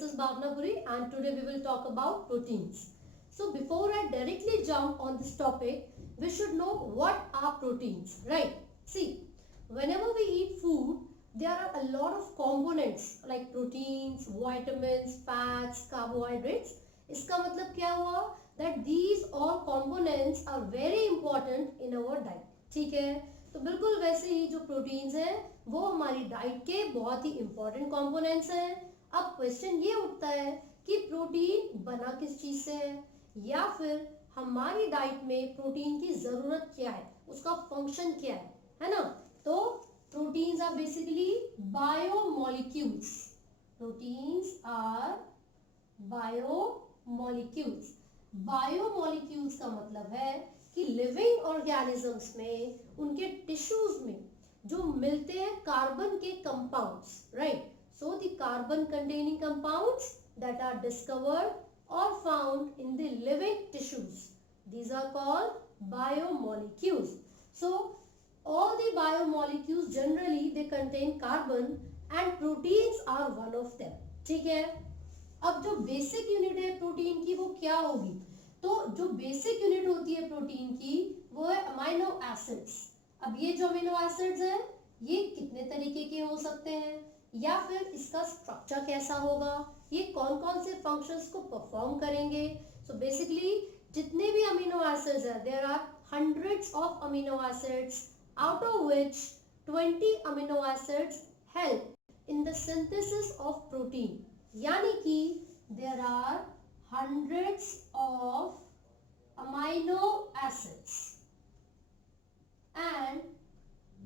this is Bhavna Puri and today we will talk about proteins. So before I directly jump on this topic, we should know what are proteins, right? See, whenever we eat food, there are a lot of components like proteins, vitamins, fats, carbohydrates. इसका मतलब क्या हुआ? That these all components are very important in our diet. ठीक है? तो बिल्कुल वैसे ही जो प्रोटीन्स हैं वो हमारी डाइट के बहुत ही इंपॉर्टेंट कंपोनेंट्स हैं। अब क्वेश्चन ये उठता है कि प्रोटीन बना किस चीज से है या फिर हमारी डाइट में प्रोटीन की जरूरत क्या है, उसका फंक्शन क्या है ना? तो proteins are basically biomolecules. Proteins are biomolecules. Biomolecules का मतलब है कि लिविंग ऑर्गेनिजम्स में उनके टिश्यूज में जो मिलते हैं कार्बन के compounds, right? So the carbon containing compounds that are discovered or found in the living tissues, these are called biomolecules. So all the biomolecules generally they contain carbon and proteins are one of them. ठीक है? अब जो basic unit है protein की वो क्या होगी? तो जो बेसिक यूनिट होती है प्रोटीन की वो है अमीनो एसिड्स। अब ये जो अमीनो एसिड्स हैं ये कितने तरीके के हो सकते हैं या फिर इसका स्ट्रक्चर कैसा होगा, ये कौन कौन से फंक्शंस को परफॉर्म करेंगे? सो बेसिकली जितने भी अमीनो एसिड्स हैं there are hundreds of amino acids out of which 20 amino acids help in the synthesis of protein. यानी कि there are hundreds of amino acids and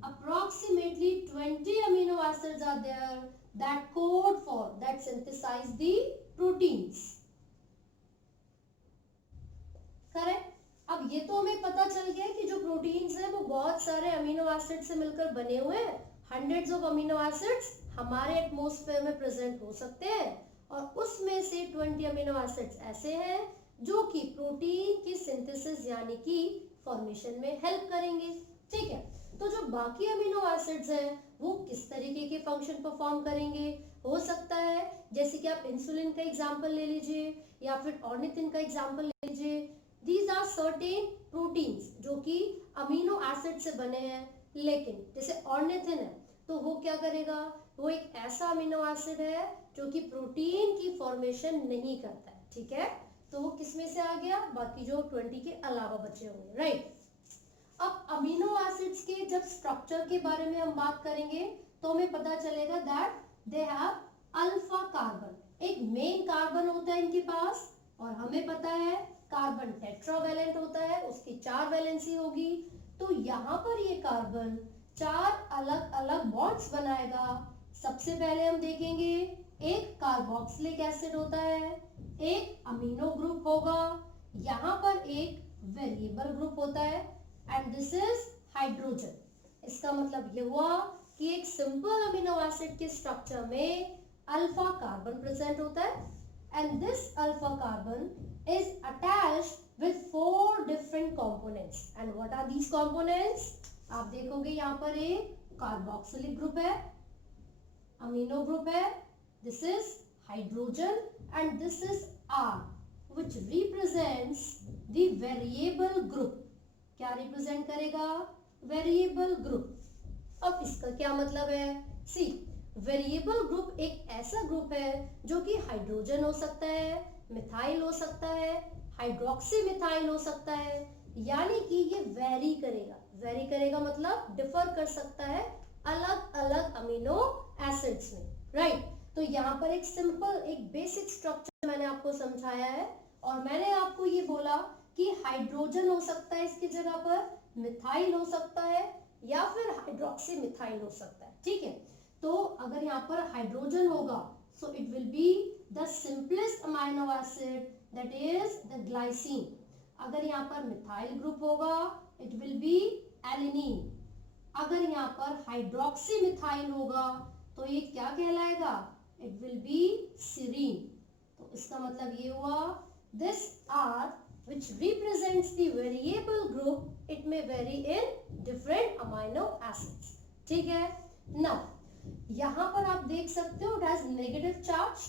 approximately 20 amino acids are there that code for that synthesize the proteins. Correct? अब ये तो हमें पता चल गया कि जो प्रोटीन्स हैं वो बहुत सारे अमीनो एसिड से मिलकर बने हुए हैं। हंड्रेड्स ऑफ अमीनो एसिड्स हमारे एटमॉस्फेयर में प्रेजेंट हो सकते हैं और उसमें से 20 अमीनो एसिड्स ऐसे हैं जो कि प्रोटीन की सिंथेसिस यानी कि फॉर्मेशन में हेल्प करेंगे। ठीक है? तो जो बाकी अमीनो एसिड्स हैं वो किस तरीके के फंक्शन परफॉर्म करेंगे? हो सकता है जैसे कि आप इंसुलिन का एग्जांपल ले लीजिए या फिर ऑर्निथिन का एग्जांपल ले लीजिए। दीज आर सर्टेन प्रोटीन्स जो कि अमीनो एसिड से बने हैं, लेकिन जैसे ऑर्निथिन है तो वो क्या करेगा? वो एक ऐसा अमीनो एसिड है जो कि प्रोटीन की फॉर्मेशन नहीं करता है। ठीक है? तो वो किसमें से आ गया? बाकी जो 20 के अलावा बचे होंगे, राइट? अब अमीनो एसिड्स के जब स्ट्रक्चर के बारे में हम बात करेंगे तो हमें पता चलेगा that they have alpha carbon. एक मेन कार्बन होता है इनके पास और हमें पता है कार्बन टेट्रावेलेंट होता है, उसकी 4 वैलेंसी होगी। तो यहाँ पर ये कार्बन 4 अलग अलग बॉन्ड्स बनाएगा। सबसे पहले हम देखेंगे एक कार्बोक्सिलिक एसिड होता है, एक अमीनो ग्रुप होगा, यहाँ पर एक वेरिएबल ग्रुप होता है एंड दिस इज हाइड्रोजन। इसका मतलब ये हुआ कि एक सिंपल अमीनो एसिड के स्ट्रक्चर में अल्फा कार्बन प्रेजेंट होता है and this alpha carbon is attached with 4 different components and what are these components? आप देखोगे यहाँ पर एक कार्बोक्सिलिक ग्रुप है, अमीनो ग्रुप है, this is hydrogen and this is R which represents the variable group. क्या रिप्रेजेंट करेगा? Variable group. अब इसका क्या मतलब है? सी, वेरिएबल ग्रुप एक ऐसा ग्रुप है जो कि हाइड्रोजन हो सकता है, मिथाइल हो सकता है, हाइड्रोक्सी मिथाइल हो सकता है, यानी कि ये वेरी करेगा। वेरी करेगा मतलब डिफर कर सकता है अलग अलग अमीनो एसिड्स में, राइट? तो यहाँ पर एक सिंपल एक बेसिक स्ट्रक्चर मैंने आपको समझाया है और मैंने आपको ये बोला कि हाइड्रोजन हो सकता है इसकी जगह पर, मिथाइल हो सकता है या फिर हाइड्रोक्सी मिथाइल हो सकता है। ठीक है? तो अगर यहाँ पर हाइड्रोजन होगा so it will be the simplest amino acid that is the glycine. अगर यहाँ पर मिथाइल ग्रुप होगा it will be alanine. अगर यहाँ पर हाइड्रोक्सी मिथाइल होगा तो ये क्या कहलाएगा? it will be serine. तो इसका मतलब ये हुआ this R which represents the variable group, it may vary in different amino acids. ठीक है? Now यहाँ पर आप देख सकते हो it has negative charge,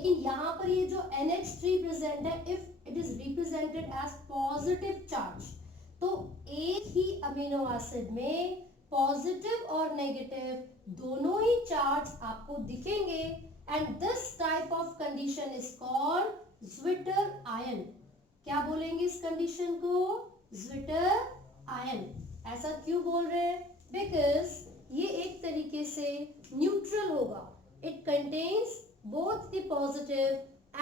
लेकिन यहाँ पर ये जो NH3 प्रेजेंट है, if it is represented as positive charge, तो एक ही अमीनो एसिड में पॉजिटिव और नेगेटिव दोनों ही चार्ज आपको दिखेंगे, and this type of condition is called zwitterion. क्या बोलेंगे इस कंडीशन को? Zwitterion. ऐसा क्यों बोल रहे हैं? बिकॉज ये एक तरीके से न्यूट्रल होगा, it contains both the positive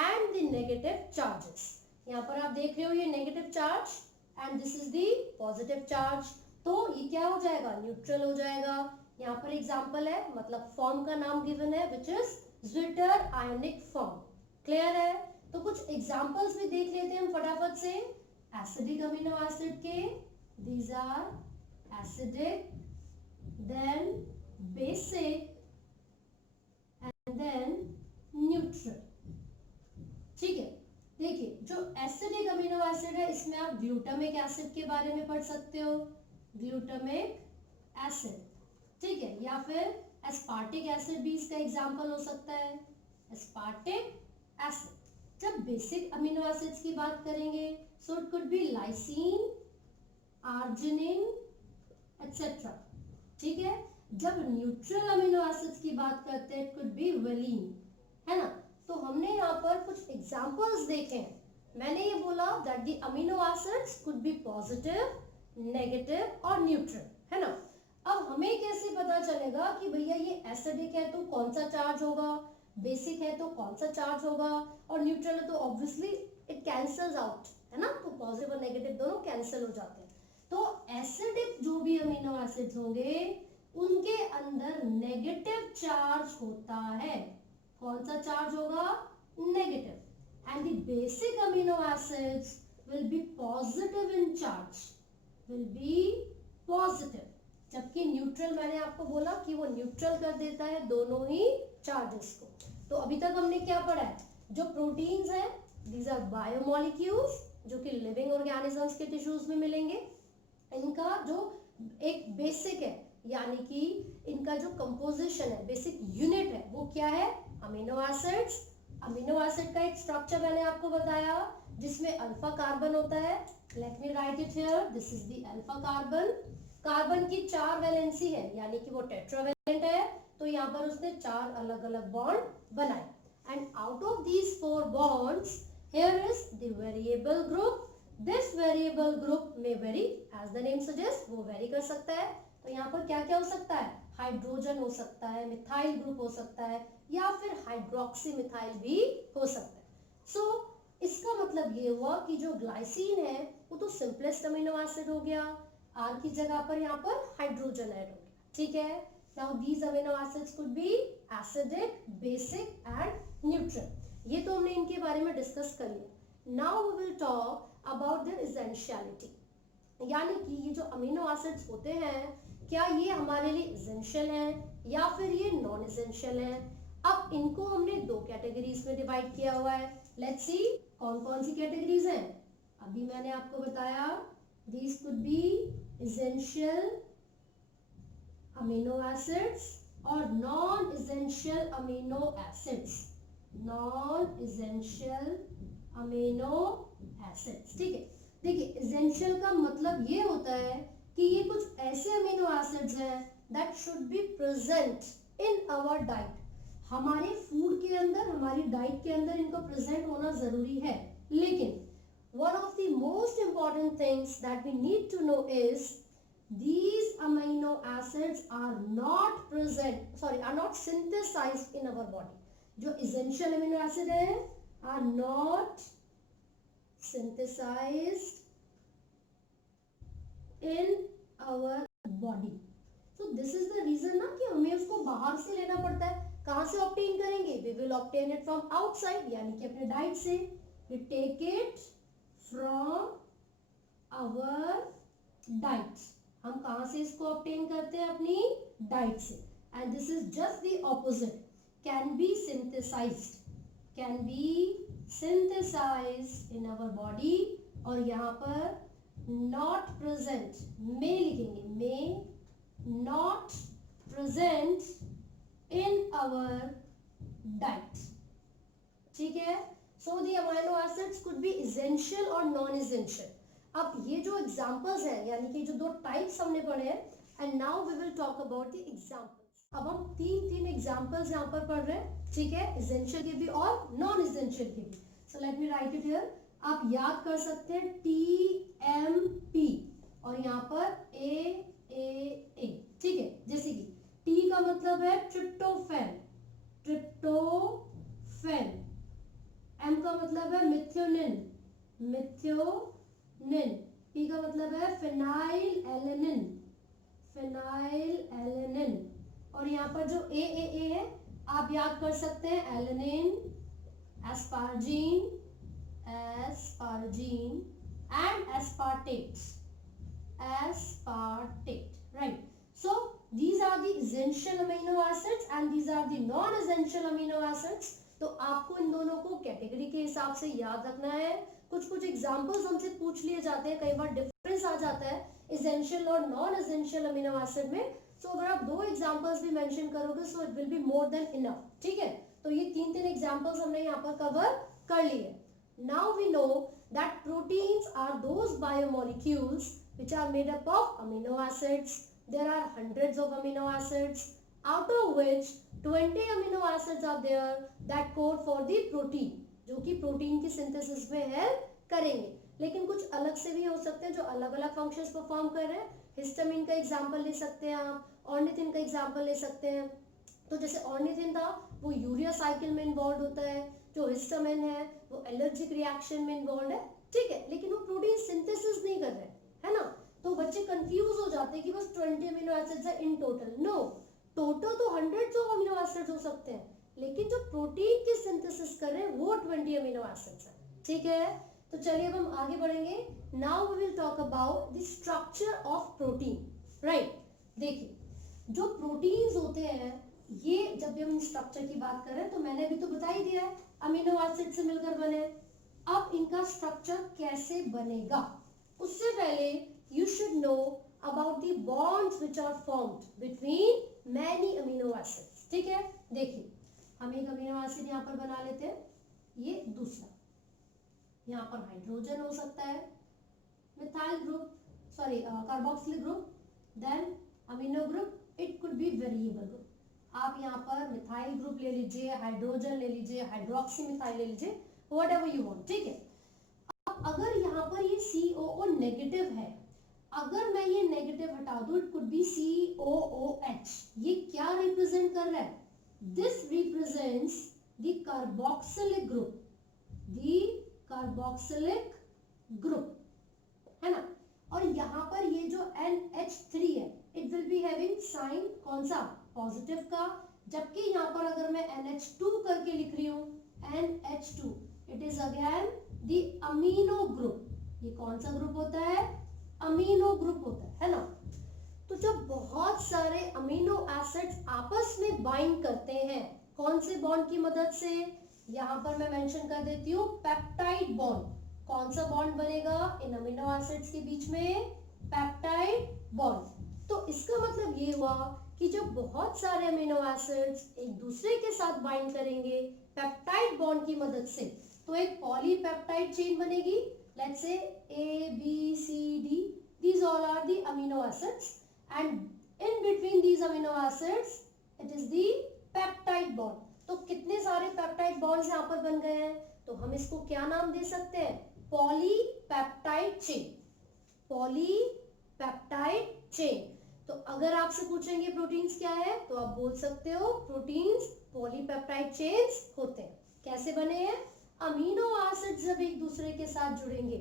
and the negative charges। यहाँ पर आप देख रहे हो ये negative charge and this is the positive charge, तो ये क्या हो जाएगा? न्यूट्रल हो जाएगा। यहाँ पर एग्जांपल है, मतलब फॉर्म का नाम गिवन है which is zwitter ionic form. Clear है? तो कुछ एग्जांपल्स भी देख लेते हैं हम फटाफट से एसिडिक अमीनो एसिड के। These are acidic, then basic and then neutral. ठीक है, देखिए जो एसिडिक अमीनो एसिड है इसमें आप ग्लूटामिक एसिड के बारे में पढ़ सकते हो, ग्लूटामिक एसिड। ठीक है, या फिर एस्पार्टिक एसिड भी इसका एग्जांपल हो सकता है, एस्पार्टिक एसिड। जब बेसिक अमीनो एसिड्स की बात करेंगे, so it could B lysine, arginine etcetera. ठीक है, जब न्यूट्रल अमीनो एसिड्स की बात करते हैं, इट कुड बी वेलिन, है ना। तो हमने यहाँ पर कुछ एग्जांपल्स देखे हैं। मैंने ये बोला that the amino acids could B positive, negative और न्यूट्रल, है ना। अब हमें कैसे पता चलेगा कि भैया ये एसिडिक है तो कौन सा चार्ज होगा, बेसिक है तो कौन सा चार्ज होगा, और न्यूट्रल है तो ऑब्वियसली इट कैंसल्स आउट, है ना। तो पॉजिटिव और नेगेटिव दोनों कैंसिल हो जाते हैं। तो एसिडिक जो भी अमीनो एसिड्स होंगे उनके अंदर नेगेटिव चार्ज होता है। कौन सा चार्ज होगा? Negative. And the basic amino acids will B positive in charge, will be positive. जबकि न्यूट्रल मैंने आपको बोला कि वो न्यूट्रल कर देता है दोनों ही चार्जेस को। तो अभी तक हमने क्या पढ़ा है? जो प्रोटीन्स हैं, दीज आर बायोमोलिक्यूल्स, जो कि लिविंग ऑर्गेनिजम्स के टिश्यूज में मिलेंगे। इनका जो एक बेसिक है, यानी कि इनका जो कंपोजिशन है, बेसिक यूनिट है, वो क्या है? Amino acids. अमीनो एसिड का एक स्ट्रक्चर मैंने आपको बताया जिसमें अल्फा कार्बन होता है। Let me write it here, this is the alpha carbon. Carbon की 4 वैलेंसी है, यानी कि वो टेट्रावैलेंट है, तो यहाँ पर उसने 4 अलग अलग बॉन्ड बनाए। And out of these 4 bonds here is the variable group. This variable group में vary, as the name suggest, वो वेरी कर सकता है। तो यहाँ पर क्या क्या हो सकता है? हाइड्रोजन हो सकता है, मिथाइल ग्रुप हो सकता है, या फिर हाइड्रोक्सी मिथाइल भी हो सकता है। सो इसका मतलब ये हुआ कि जो ग्लाइसिन है वो तो सिंपलेस्ट अमीनो एसिड हो गया, आर की जगह पर यहाँ पर हाइड्रोजन ऐड हो गया। ठीक है, now these amino acids could be acidic, basic and neutral. ये तो हमने इनके बारे में डिस्कस कर लिया। Now we will talk about their essentiality, यानी कि ये जो अमीनो एसिड्स होते हैं क्या ये हमारे लिए एसेंशियल हैं या फिर ये नॉन एसेंशियल हैं। अब इनको हमने 2 कैटेगरीज में डिवाइड किया हुआ है। लेट्स सी कौन कौन सी कैटेगरीज हैं। अभी मैंने आपको बताया these could be essential amino acids और non essential amino acids, non essential amino acids. ठीक है, देखिए एसेंशियल का मतलब ये होता है कि ये कुछ ऐसे अमीनो एसिड्स हैं that should be present in our diet. हमारे फूड के अंदर, हमारी डाइट के अंदर इनको प्रेजेंट होना जरूरी है। लेकिन one of the most important things that we need to know is these amino acids are not present, sorry, are not synthesized in our body. जो essential amino acid है are not synthesized in our body. So this is the reason ना कि हमें उसको बाहर से लेना पड़ता है। कहाँ से ऑब्टेन करेंगे? We will obtain it from outside, यानी कि अपने डाइट से। We take it from our diet। हम कहाँ से इसको ऑब्टेन करते हैं? अपनी डाइट से। And this is just the opposite, can be synthesized, can be synthesized in our body. और यहाँ पर नॉट प्रेजेंट, में लिखेंगे, में not present in our diet. ठीक है। So the amino acids could be essential और नॉन एसेंशियल। अब ये जो एग्जांपल्स हैं, यानी कि जो दो टाइप्स हमने पढ़े हैं, and now we will talk about the examples. अब हम तीन एग्जांपल्स यहाँ पर पढ़ रहे हैं, ठीक है, एसेंशियल के भी और नॉन एसेंशियल के भी। So let me write it here. आप याद कर सकते हैं TMP और यहाँ पर AAA, ठीक है। जैसे कि T का मतलब है ट्रिप्टोफैन, ट्रिप्टोफैन। M का मतलब है मिथ्योनिन, मिथ्योनिन। P का मतलब है फिनाइल एलेनिन, फिनाइल एलेनिन। और यहाँ पर जो AAA है आप याद कर सकते हैं alanine, asparagine, asparagine and aspartate, aspartate, right? So these are the essential amino acids and these are the non-essential amino acids. तो आपको इन दोनों को कैटेगरी के हिसाब से याद रखना है। कुछ एग्जांपल्स हमसे पूछ लिए जाते हैं, कई बार डिफरेंस आ जाता है एसेंशियल और नॉन एसेंशियल अमीनो एसिड में। सो अगर आप 2 एग्जांपल्स भी मेंशन करोगे so it will be more than enough, ठीक है। तो ये तीन एग्जांपल्स हमने यहाँ पर कवर कर लिए। Now we know that proteins are those biomolecules which are made up of amino acids. There are hundreds of amino acids, out of which 20 amino acids are there that code for the protein, जो कि protein की synthesis में help करेंगे। लेकिन कुछ अलग से भी हो सकते हैं जो अलग अलग फंक्शंस परफॉर्म कर रहे हैं। हिस्टामिन का एग्जांपल ले सकते हैं आप, ऑर्निथिन का एग्जांपल ले सकते हैं। तो जैसे ऑर्निथिन था वो यूरिया साइकिल में इन्वॉल्व होता है, जो हिस्टामिन है वो एलर्जिक रिएक्शन में इन्वॉल्व है, ठीक है, लेकिन वो प्रोटीन सिंथेसिस नहीं कर रहे हैं, है ना। तो बच्चे कंफ्यूज हो जाते हैं कि बस 20 अमीनो एसिड्स है इन टोटल। नो, टोटल तो हंड्रेड्स ऑफ अमीनो एसिड्स हो सकते हैं, लेकिन जो प्रोटीन की सिंथेसिस कर रहे हैं वो 20 अमीनो एसिड्स है, ठीक है। तो चलिए अब हम आगे बढ़ेंगे। Now we will talk about the structure of protein, right. देखिए जो प्रोटीन्स होते हैं ये जब भी हम स्ट्रक्चर की बात कर रहे हैं तो मैंने अभी तो बता ही दिया है अमीनो एसिड से मिलकर बने। अब इनका स्ट्रक्चर कैसे बनेगा उससे पहले you should know about the bonds which are formed between many amino acids, ठीक है। देखिए हम एक अमीनो एसिड यहाँ पर बना लेते हैं, ये दूसरा, यहाँ पर हाइड्रोजन हो सकता है, methyl group, sorry carboxylic group, then amino group, it could be variable group. आप यहाँ पर मिथाइल ग्रुप ले लीजिए, हाइड्रोजन ले लीजिए, हाइड्रोक्सी मिथाइल ले लीजिए, व्हाटएवर यू वांट, ठीक है। अब अगर यहाँ पर ये COO नेगेटिव है, अगर मैं ये नेगेटिव हटा दूं इट कुड बी COOH। ये क्या रिप्रेजेंट कर रहा है? This represents the carboxylic group, the carboxylic group, है ना। और यहाँ पर ये जो NH3 है it will be having sign कौन सा? पॉजिटिव का। जबकि यहाँ पर अगर मैं NH2 करके लिख रही हूँ NH2, it is again the amino group. ये कौन सा ग्रुप होता है? अमीनो ग्रुप होता है ना। तो जब बहुत सारे अमीनो एसिड्स आपस में बाइंड करते हैं, कौन से बॉन्ड की मदद से? यहाँ पर मैं मेंशन कर देती हूँ पेप्टाइड बॉन्ड। कौन सा बॉन्ड बनेगा इन अमीनो एसिड्स के बीच में? Peptide bond. तो इसका मतलब ये हुआ कि जब बहुत सारे अमीनो एसिड्स एक दूसरे के साथ बाइंड करेंगे पेप्टाइड बॉन्ड की मदद से, तो एक पॉलीपेप्टाइड चेन बनेगी। Let's say A, B, C, D. These all are the amino acids, and in between these amino acids, it is the peptide bond. तो कितने सारे पेप्टाइड बॉन्ड्स यहाँ पर बन गए हैं, तो हम इसको क्या नाम दे सकते हैं? Polypeptide chain, polypeptide chain. तो अगर आपसे पूछेंगे प्रोटीन्स क्या है तो आप बोल सकते हो प्रोटीन्स पॉलीपेप्टाइड चेन्स होते हैं। कैसे बने हैं? अमीनो एसिड जब एक दूसरे के साथ जुड़ेंगे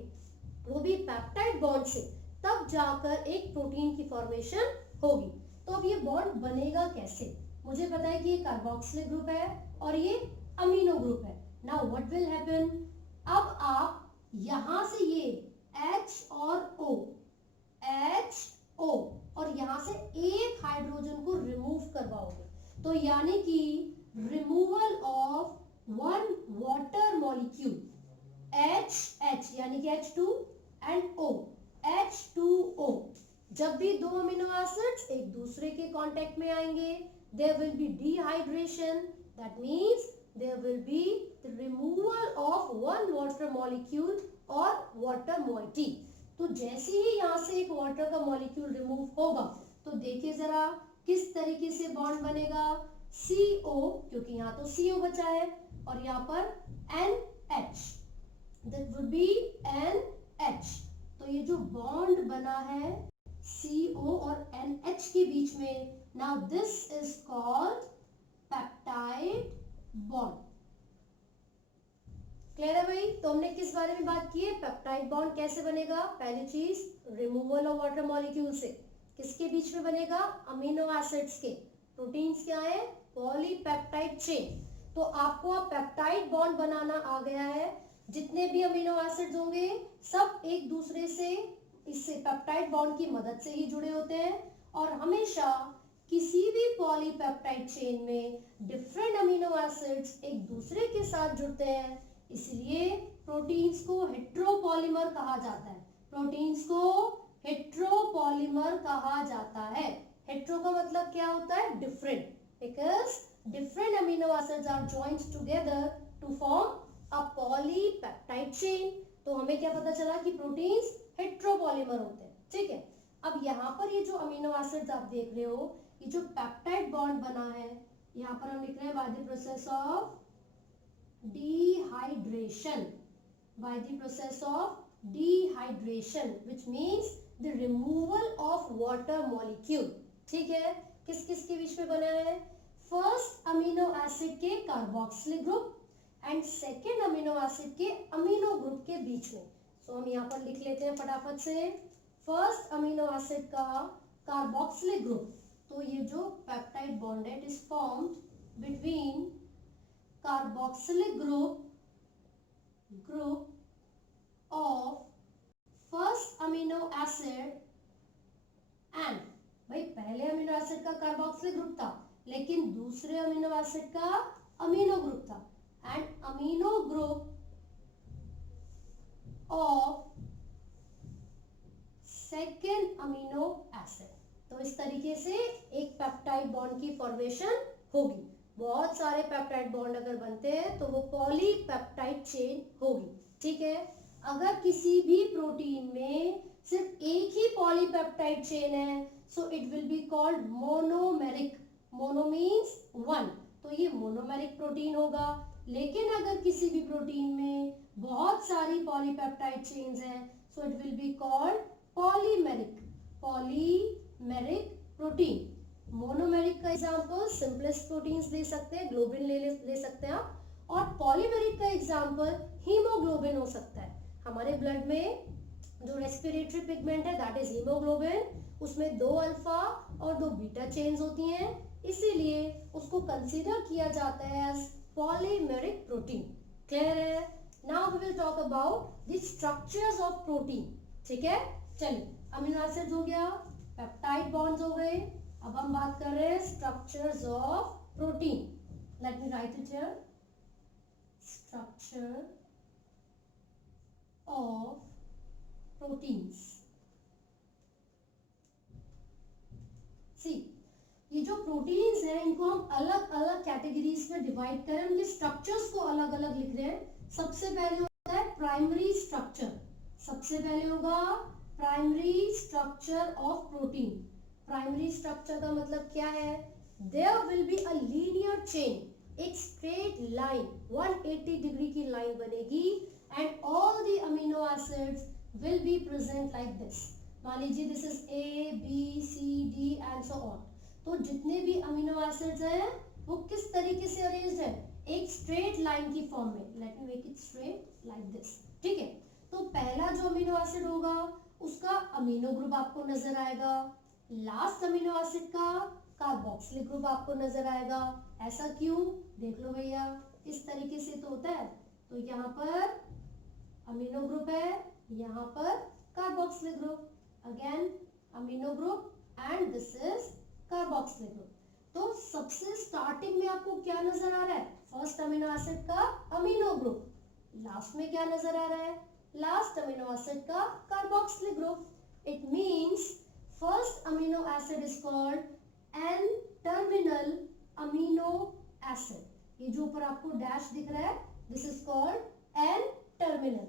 वो भी पेप्टाइड बॉन्ड से, तब जाकर एक प्रोटीन की फॉर्मेशन होगी। तो अब ये बॉन्ड बनेगा कैसे? मुझे पता है कि ये कार्बोक्सिलिक ग्रुप है और ये अमीनो ग्रुप है। Now what will happen? अब आप यहां से ये H और O, HO और यहां से एक हाइड्रोजन को रिमूव करवाओगे, तो यानी कि removal of one water molecule H यानी कि H2 एंड O, H2O। जब भी दो अमीनो एसिड्स एक दूसरे के कांटेक्ट में आएंगे there will be dehydration, that means there will be the removal water molecule और वाटर मॉइटी। तो जैसे ही यहाँ से एक वाटर का मॉलिक्यूल रिमूव होगा तो देखिए जरा किस तरीके से बॉन्ड बनेगा, CO, क्योंकि यहाँ तो CO बचा है, और यहाँ पर NH, that would be NH। तो ये जो बॉन्ड बना है CO और NH के बीच में, now this is called peptide bond। Clear है भाई? तो हमने किस बारे में बात की है, पेप्टाइड बॉन्ड कैसे बनेगा। पहली चीज, रिमूवल ऑफ वाटर मॉलिक्यूल से। किसके बीच में बनेगा, अमीनो एसिड्स के। प्रोटीन्स क्या है, पॉलीपेप्टाइड चेन। तो आपको अब पेप्टाइड बॉन्ड बनाना आ गया है। जितने भी अमीनो एसिड्स होंगे सब एक दूसरे से इससे पेप्टाइड बॉन्ड की मदद से ही जुड़े होते हैं, और हमेशा किसी भी पॉलीपेप्टाइड चेन में डिफरेंट अमीनो एसिड्स एक दूसरे के साथ जुड़ते हैं, इसलिए प्रोटीन्स को हेट्रोपॉलीमर कहा जाता है। प्रोटीन्स को हेट्रोपॉलीमर कहा जाता है। हेट्रो का मतलब क्या होता है, different, because different amino acids are joined together to form a polypeptide chain. तो हमें क्या पता चला कि प्रोटीन्स हेट्रोपॉलीमर होते हैं। ठीक है, अब यहाँ पर ये जो अमीनो एसिड्स आप देख रहे हो, ये जो पेप्टाइड बॉन्ड बना है, यहाँ पर हम लिख रहे हैं by the process of dehydration, by the process of dehydration, which means the removal of water molecule। ठीक है, किस किस के बीच में बना है, फर्स्ट अमीनो एसिड के carboxylic group and second amino acid के अमीनो ग्रुप के बीच में। तो हम यहाँ पर लिख लेते हैं फटाफट से, फर्स्ट अमीनो एसिड का कार्बोक्सिलिक ग्रुप। तो ये जो पेप्टाइड बॉन्ड है, it is formed between carboxylic group of first amino acid and, भाई पहले अमीनो एसिड का कार्बोक्सिलिक ग्रुप था, लेकिन दूसरे अमीनो एसिड का अमीनो ग्रुप था, and amino group of second amino acid. तो इस तरीके से एक पेप्टाइड बॉन्ड की फॉर्मेशन होगी। बहुत सारे पेप्टाइड बॉन्ड अगर बनते हैं तो वो पॉलीपेप्टाइड चेन होगी। ठीक है, अगर किसी भी प्रोटीन में सिर्फ एक ही पॉलीपेप्टाइड चेन है, so it will be called monomeric. Mono means one, तो ये मोनोमेरिक प्रोटीन होगा। लेकिन अगर किसी भी प्रोटीन में बहुत सारी पॉलीपेप्टाइड चेन्स हैं, so it will be called polymeric. Polymeric protein. Monomeric का एग्जांपल सिंपलेस्ट प्रोटीन्स ले सकते हैं, ग्लोबिन ले सकते हैं आप, और पॉलीमेरिक का एग्जांपल हीमोग्लोबिन हो सकता है। हमारे ब्लड में जो रेस्पिरेटरी पिगमेंट है दैट इज हीमोग्लोबिन, उसमें 2 अल्फा और 2 बीटा चेन्स होती हैं, इसीलिए उसको कंसीडर किया जाता है एज पॉलीमेरिक प्रोटीन। क्लियर है? Now we will talk about the structures of protein. ठीक है, चलिए अमीनो एसिड्स हो गया, पेप्टाइड बॉन्ड्स हो गए, अब हम बात कर रहे हैं structures of protein. Let me write it here, structure of proteins. See, ये जो प्रोटीन्स हैं इनको हम अलग अलग कैटेगरीज में डिवाइड करें, उनके स्ट्रक्चर्स को अलग अलग लिख रहे हैं। सबसे पहले होता है प्राइमरी स्ट्रक्चर। सबसे पहले होगा primary structure of protein. Primary structure का मतलब क्या है, there will be a linear chain, एक स्ट्रेट लाइन 180 डिग्री की लाइन बनेगी, and all the amino acids will be present like this. मान लीजिए this is A, B, C, D and so on. तो जितने भी अमीनो एसिड्स हैं वो किस तरीके से अरेंज्ड है, एक स्ट्रेट लाइन की फॉर्म में। Let me make it straight like this. ठीक है, तो पहला जो अमीनो एसिड होगा उसका अमीनो ग्रुप आपको नजर आएगा, लास्ट अमीनो एसिड का कार्बोक्सिलिक ग्रुप आपको नजर आएगा। ऐसा क्यों, देख लो भैया, इस तरीके से तो होता है। तो यहाँ पर अमीनो ग्रुप है, यहाँ पर carboxylic group, again amino group and this is carboxylic group. तो सबसे स्टार्टिंग में आपको क्या नजर आ रहा है, फर्स्ट अमीनो एसिड का अमीनो ग्रुप। लास्ट में क्या नजर आ रहा है, लास्ट अमीनो एसिड का carboxylic group. It means first amino acid is called N-terminal amino acid। ये जो ऊपर आपको डैश दिख रहा है, this is called N-terminal।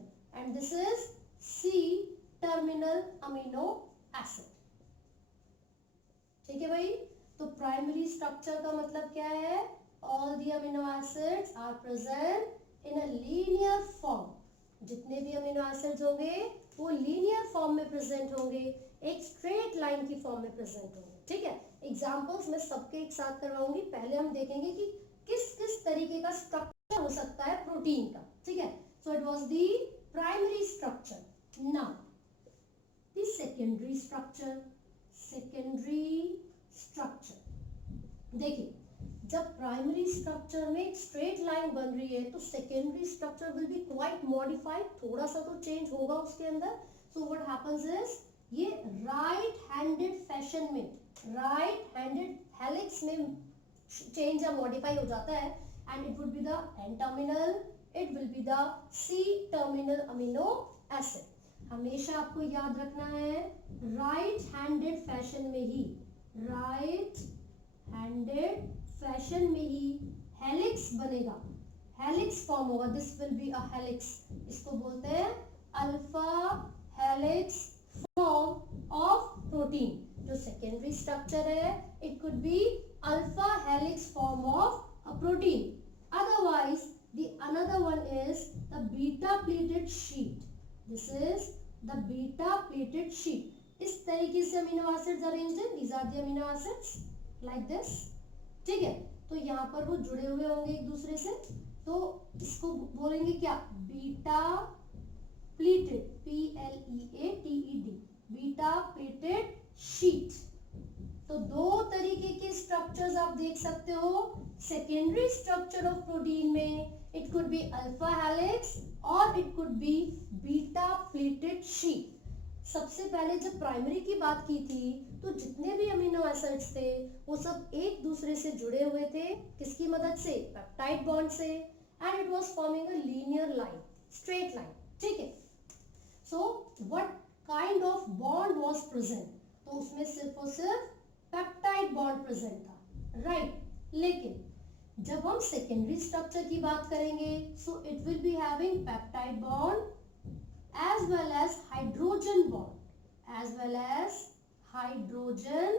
This is C terminal amino acid. ठीक है भाई, तो प्राइमरी स्ट्रक्चर का मतलब क्या है? All the amino acids are present in a linear form. जितने भी अमीनो एसिड्स होंगे वो लीनियर फॉर्म में प्रेजेंट होंगे, एक स्ट्रेट लाइन की फॉर्म में प्रेजेंट होंगे। ठीक है, एग्जांपल्स मैं सबके एक साथ करवाऊंगी। पहले हम देखेंगे कि किस किस तरीके का स्ट्रक्चर हो सकता है प्रोटीन का। ठीक है, so it was the primary structure. Now the secondary structure. Secondary structure देखिए, जब प्राइमरी स्ट्रक्चर में एक स्ट्रेट लाइन बन रही है तो secondary structure will be quite modified, थोड़ा सा तो चेंज होगा उसके अंदर। सो व्हाट हैपेंस इज, ये राइट हैंडेड फैशन में, राइट हैंडेड हेलिक्स में चेंज या मॉडिफाई हो जाता है, and it would be the N terminal, it will be the C terminal amino acid. हमेशा आपको याद रखना है राइट हैंडेड फैशन में ही, राइट हैंडेड फैशन में ही हेलिक्स बनेगा, हेलिक्स फॉर्म होगा। This will be a helix, इसको बोलते हैं alpha helix form of protein. जो सेकेंडरी स्ट्रक्चर है it could be alpha helix form of a protein. Otherwise the another one is the beta pleated sheet. This is the beta pleated sheet. इस तरीके से amino acids arranged है, these are the amino acids like this. ठीक है, तो यहाँ पर वो जुड़े हुए होंगे एक दूसरे से, तो इसको बोलेंगे क्या? Beta pleated, PLEATED, beta pleated sheet. तो दो तरीके के स्ट्रक्चर्स आप देख सकते हो सेकेंडरी स्ट्रक्चर ऑफ प्रोटीन में। It could be alpha helix और it could be beta pleated sheet. सबसे पहले जब प्राइमरी की बात की थी तो जितने भी अमीनो एसिड्स थे वो सब एक दूसरे से जुड़े हुए थे, किसकी मदद से? पेप्टाइड बॉन्ड से, and it was forming a linear line, straight line. ठीक है, so what kind of bond was present? तो उसमें सिर्फ और सिर्फ पेप्टाइड बॉन्ड प्रेजेंट था, राइट। लेकिन जब हम सेकेंडरी स्ट्रक्चर की बात करेंगे so it will be having peptide bond as well as hydrogen bond, as well as hydrogen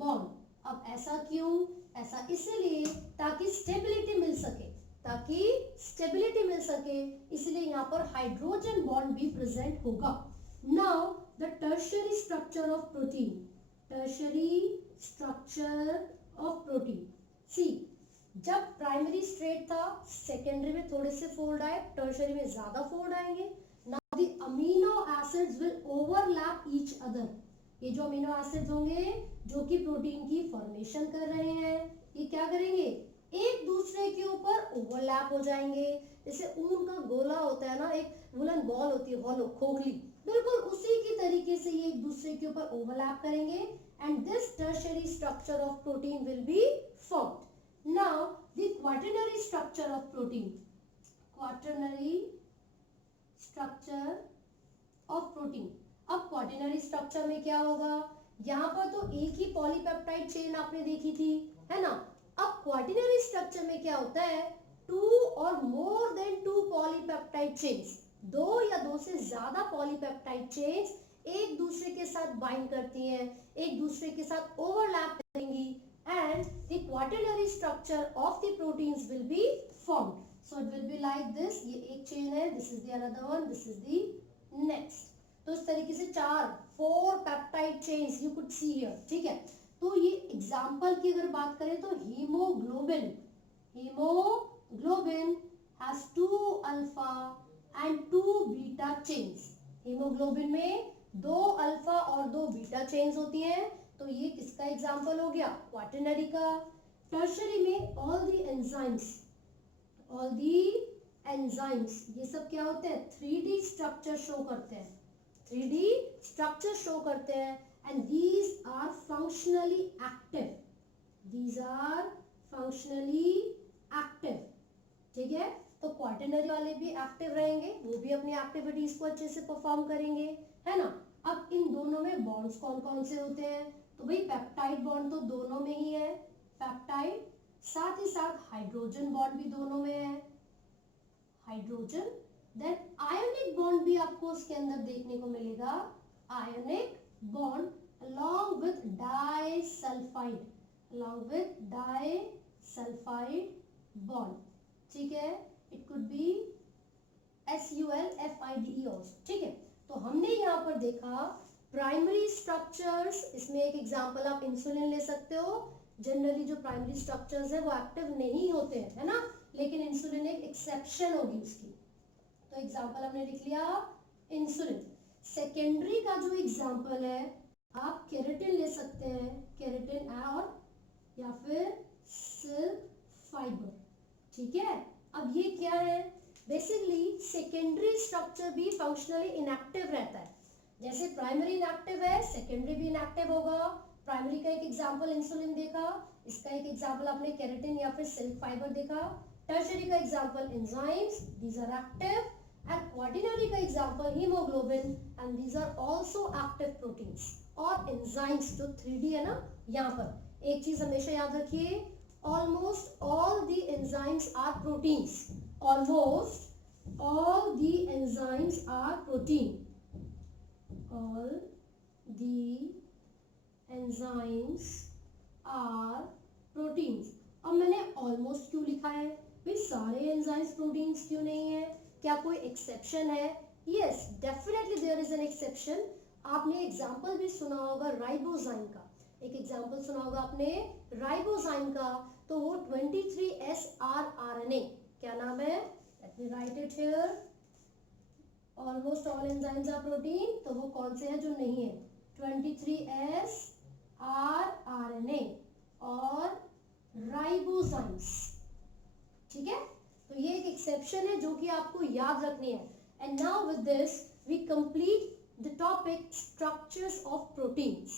bond। अब ऐसा क्यों? ऐसा इसलिए ताकि स्टेबिलिटी मिल सके, ताकि स्टेबिलिटी मिल सके, इसलिए यहाँ पर हाइड्रोजन बॉन्ड भी प्रेजेंट होगा। Now the tertiary structure of protein, tertiary structure of protein. See, जब प्राइमरी स्ट्रेट था, सेकेंडरी में थोड़े से फोल्ड आए, टर्शियरी में ज्यादा फोल्ड आएंगे। The amino acids will overlap each other। ये जो अमीनो एसिड्स होंगे जो कि प्रोटीन की फॉर्मेशन कर रहे हैं, ये क्या करेंगे? एक दूसरे के ऊपर ओवरलैप हो जाएंगे। जैसे ऊन का गोला होता है ना, एक वुलन बॉल होती है हॉलो, खोखली, बिल्कुल उसी की तरीके से ये एक दूसरे के ऊपर ओवरलैप करेंगे, and this tertiary structure of protein will be formed. Now the quaternary structure of protein, quaternary structure of protein. अब क्वाटरनरी स्ट्रक्चर में क्या होगा? यहाँ पर तो एक ही पॉलीपेप्टाइड चेन आपने देखी थी, है ना। अब क्वाटरनरी स्ट्रक्चर में क्या होता है? टू और more than two polypeptide chains, दो या दो से ज्यादा पॉलीपेप्टाइड चेन्स एक दूसरे के साथ बाइंड करती हैं, एक दूसरे के साथ ओवरलैप करेंगी, and the quaternary structure of the proteins will be formed. So it will be like this, ये एक चेन है, this is the another one, this is the next। तो इस तरीके से 4 peptide chains you could see here। ठीक है, तो ये एग्जाम्पल की अगर बात करें तो haemoglobin, haemoglobin has 2 alpha and 2 beta chains. Haemoglobin में 2 अल्फा और 2 बीटा चेन्स होती हैं, तो ये किसका एग्जाम्पल हो गया? क्वाटरनरी का। टर्शियरी में all the enzymes, all the enzymes, ये सब क्या होते हैं? 3D स्ट्रक्चर शो करते हैं, 3D स्ट्रक्चर शो करते हैं, and these are functionally active, these are functionally active। ठीक है, तो क्वाटरनरी वाले भी एक्टिव रहेंगे, वो भी अपनी एक्टिविटीज को अच्छे से परफॉर्म करेंगे, है ना। अब इन दोनों में बॉन्ड्स कौन कौन से होते हैं? तो भाई पेप्टाइड बॉन्ड तो दोनों में ही है, पेप्टाइड, साथ ही साथ हाइड्रोजन बॉन्ड भी दोनों में है, हाइड्रोजन देन आयोनिक बॉन्ड भी आपको उसके अंदर देखने को मिलेगा, ionic bond along with disulphide, along with disulphide bond, ठीक है, it could B SULFIDE also, ठीक है। तो हमने यहाँ पर देखा प्राइमरी स्ट्रक्चर्स, इसमें एक एग्जांपल आप इंसुलिन ले सकते हो। जनरली जो प्राइमरी स्ट्रक्चर्स है वो एक्टिव नहीं होते हैं, है ना, लेकिन इंसुलिन एक एक्सेप्शन होगी उसकी। तो एग्जांपल हमने लिख लिया इंसुलिन। सेकेंडरी का जो एग्जांपल है आप केराटिन ले सकते हैं, केराटिन और या फिर सिल्क फाइबर, ठीक है। अब ये क्या है, बेसिकली सेकेंडरी स्ट्रक्चर भी फंक्शनली इनएक्टिव रहता है। जैसे प्राइमरी इनएक्टिव है, सेकेंडरी भी इनएक्टिव होगा। प्राइमरी का एक एग्जांपल इंसुलिन देखा, इसका एक एग्जांपल आपने केराटिन या फिर सिल्क फाइबर देखा। टर्शियरी का example enzymes, these are active, and quaternary का example haemoglobin, and these are also active proteins और एंजाइम्स जो 3D है ना। यहाँ पर एक चीज हमेशा याद रखिए, almost all the enzymes are proteins, almost all the enzymes are protein, all the enzymes are proteins। अब मैंने almost क्यों लिखा है भाई, सारे enzymes proteins क्यों नहीं है, क्या कोई exception है? Yes, definitely there is an exception। आपने एग्जाम्पल भी सुना होगा राइबोजाइम का, एक एग्जाम्पल सुना होगा आपने राइबोजाइम का, तो वो 23SR RNA, क्या नाम है, let me write it here, almost all enzymes are protein, तो वो कौन से हैं जो नहीं है, 23SR RNA और राइबोजाइम्स, ठीक है। तो ये एक एक्सेप्शन है जो कि आपको याद रखनी है। And now with this we complete the topic structures of proteins।